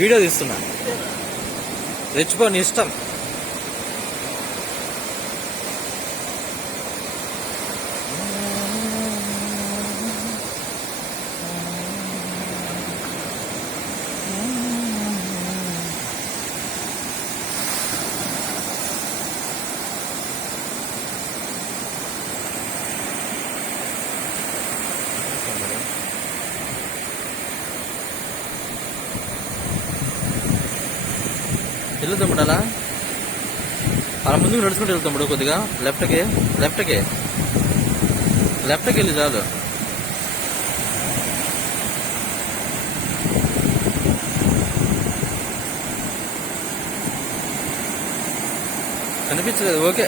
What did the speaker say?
Video తీస్తున్నా, రెచ్చిపో నీ ఇష్టం. వెళ్ళు తమ్ముడు, అలా ముందుకు నడుచుకుంటూ వెళ్తాం తమ్ముడు. కొద్దిగా లెఫ్ట్కి వెళ్ళి చాలు. కనిపించలేదు, ఓకే.